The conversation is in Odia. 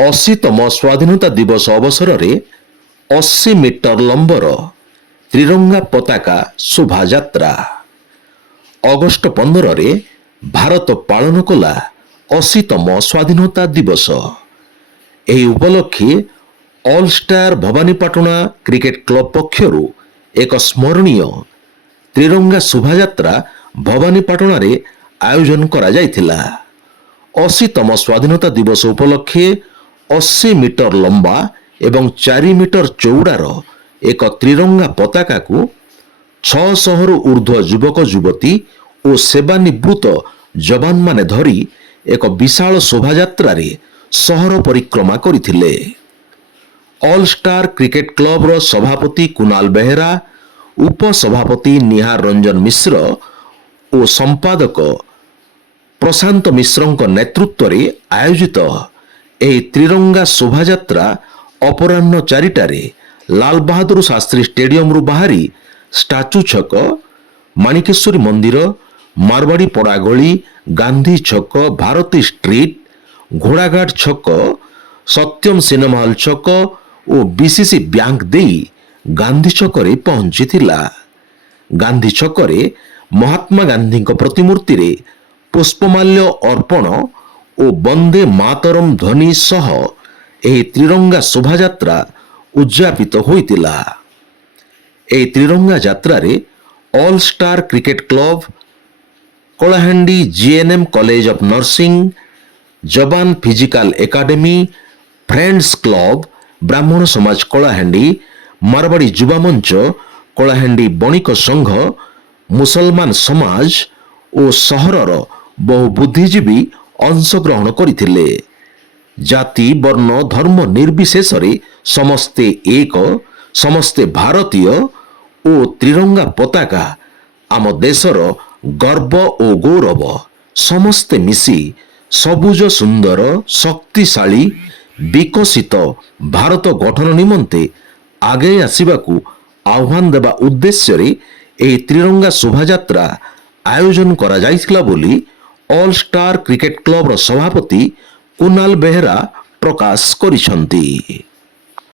80ତମ ସ୍ୱାଧୀନତା ଦିବସ ଅବସରରେ 80 ମିଟର ଲମ୍ବର ତ୍ରିରଙ୍ଗା ପତାକା ଶୋଭାଯାତ୍ରା। ଅଗଷ୍ଟ 15ରେ ଭାରତ ପାଳନ କଲା 80ତମ ସ୍ୱାଧୀନତା ଦିବସ। ଏହି ଉପଲକ୍ଷେ all star Bhawanipatna cricket club ପକ୍ଷରୁ ଏକ ସ୍ମରଣୀୟ ତ୍ରିରଙ୍ଗା ଶୋଭାଯାତ୍ରା ଭବାନୀପାଟଣାରେ ଆୟୋଜନ କରାଯାଇଥିଲା। 80ତମ ସ୍ୱାଧୀନତା ଦିବସ ଉପଲକ୍ଷେ 80 ମିଟର ଲମ୍ବା ଏବଂ 4 ମିଟର ଚଉଡ଼ାର ଏକ ତ୍ରିରଙ୍ଗା ପତାକାକୁ 600ରୁ ଉର୍ଦ୍ଧ୍ୱ ଯୁବକ ଯୁବତୀ ଓ ସେବାନିବୃତ୍ତ ଯବାନମାନେ ଧରି ଏକ ବିଶାଳ ଶୋଭାଯାତ୍ରାରେ ସହର ପରିକ୍ରମା କରିଥିଲେ। ଅଲ୍ ଷ୍ଟାର କ୍ରିକେଟ କ୍ଲବର ସଭାପତି କୁନାଲ ବେହେରା, ଉପସଭାପତି ନିହାର ରଞ୍ଜନ ମିଶ୍ର ଓ ସମ୍ପାଦକ ପ୍ରଶାନ୍ତ ମିଶ୍ରଙ୍କ ନେତୃତ୍ୱରେ ଆୟୋଜିତ ଏହି ତ୍ରିରଙ୍ଗା ଶୋଭାଯାତ୍ରା ଅପରାହ୍ନ 4ଟାରେ ଲାଲ ବାହାଦୁର ଶାସ୍ତ୍ରୀ ଷ୍ଟାଡିୟମରୁ ବାହାରି ଷ୍ଟାଚୁ ଛକ, ମାଣିକେଶ୍ୱରୀ ମନ୍ଦିର, ମାରବାଡ଼ି ପଡ଼ା ଗଳି, ଗାନ୍ଧୀ ଛକ, ଭାରତୀ ଷ୍ଟ୍ରିଟ୍, ଘୋଡ଼ାଘାଟ ଛକ, ସତ୍ୟମ ସିନେମା ହଲ୍ ଛକ ଓ ବିସିସି ବ୍ୟାଙ୍କ ଦେଇ ଗାନ୍ଧୀ ଛକରେ ପହଞ୍ଚିଥିଲା। ଗାନ୍ଧୀ ଛକରେ ମହାତ୍ମା ଗାନ୍ଧୀଙ୍କ ପ୍ରତିମୂର୍ତ୍ତିରେ ପୁଷ୍ପମାଲ୍ୟ ଅର୍ପଣ ଓ ବନ୍ଦେ ମାତରମ୍ ଧ୍ୱନି ସହ ଏହି ତ୍ରିରଙ୍ଗା ଶୋଭାଯାତ୍ରା ଉଦ୍ଯାପିତ ହୋଇଥିଲା। ଏହି ତ୍ରିରଙ୍ଗା ଯାତ୍ରାରେ all star cricket club, Kalahandi GNM college of nursing, Jawan physical academy, friends club, Brahmin Samaj Kalahandi, Marwari ଯୁବା ମଞ୍ଚ, କଳାହାଣ୍ଡି ବଣିକ ସଂଘ, ମୁସଲମାନ ସମାଜ ଓ ସହରର ବହୁ ବୁଦ୍ଧିଜୀବୀ ଅଂଶଗ୍ରହଣ କରିଥିଲେ। ଜାତି, ବର୍ଣ୍ଣ, ଧର୍ମ ନିର୍ବିଶେଷରେ ସମସ୍ତେ ଏକ, ସମସ୍ତେ ଭାରତୀୟ ଓ ତ୍ରିରଙ୍ଗା ପତାକା ଆମ ଦେଶର ଗର୍ବ ଓ ଗୌରବ। ସମସ୍ତେ ମିଶି ସବୁଜ ସୁନ୍ଦର ଶକ୍ତିଶାଳୀ ବିକଶିତ ଭାରତ ଗଠନ ନିମନ୍ତେ ଆଗେଇ ଆସିବାକୁ ଆହ୍ୱାନ ଦେବା ଉଦ୍ଦେଶ୍ୟରେ ଏହି ତ୍ରିରଙ୍ଗା ଶୋଭାଯାତ୍ରା ଆୟୋଜନ କରାଯାଇଥିଲା ବୋଲି ଅଲ୍ ଷ୍ଟାର କ୍ରିକେଟ କ୍ଲବର ସଭାପତି କୁନାଲ ବେହେରା ପ୍ରକାଶ କରିଛନ୍ତି।